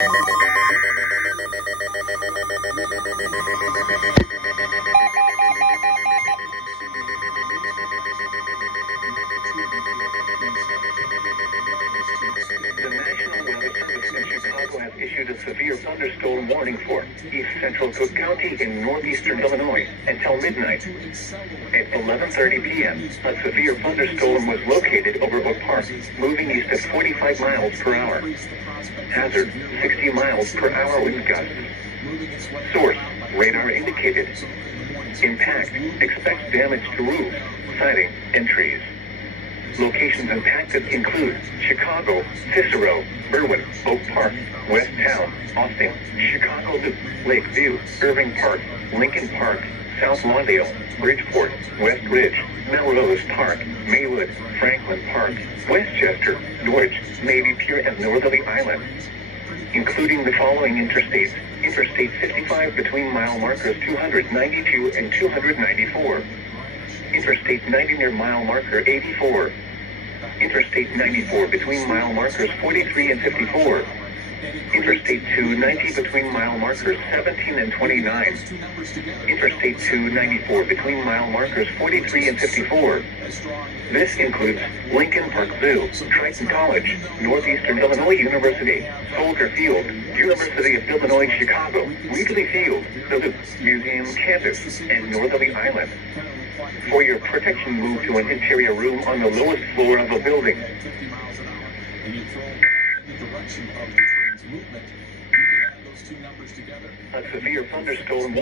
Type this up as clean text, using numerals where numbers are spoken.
Has issued a severe thunderstorm warning for East Central Cook County in northeastern Illinois until midnight. At 11:30 p.m., a severe thunderstorm was located over Oak Park, moving east at 45 miles per hour. Hazard, 60 miles per hour wind gusts. Source, radar indicated. Impact, expect damage to roofs, siding, and trees. Locations impacted include Chicago, Cicero, Berwyn, Oak Park, West Town, Austin, Chicago Loop, Lakeview, Irving Park, Lincoln Park, South Lawndale, Bridgeport, West Ridge, Melrose Park, Maywood, Franklin Park, Westchester, Norwich, Navy Pier, and Northerly Island. Including the following interstates: Interstate 55 between mile markers 292 and 294. Interstate 90 near mile marker 84. Interstate 94 between mile markers 43 and 54. Interstate 290 between mile markers 17 and 29. Interstate 294 between mile markers 43 and 54. This includes Lincoln Park Zoo, Triton College, Northeastern Illinois University, Soldier Field, University of Illinois Chicago, Wheatley Field, the Loop, Museum Campus, and Northerly Island. For your protection, move to an interior room on the lowest floor of a building. A severe thunderstorm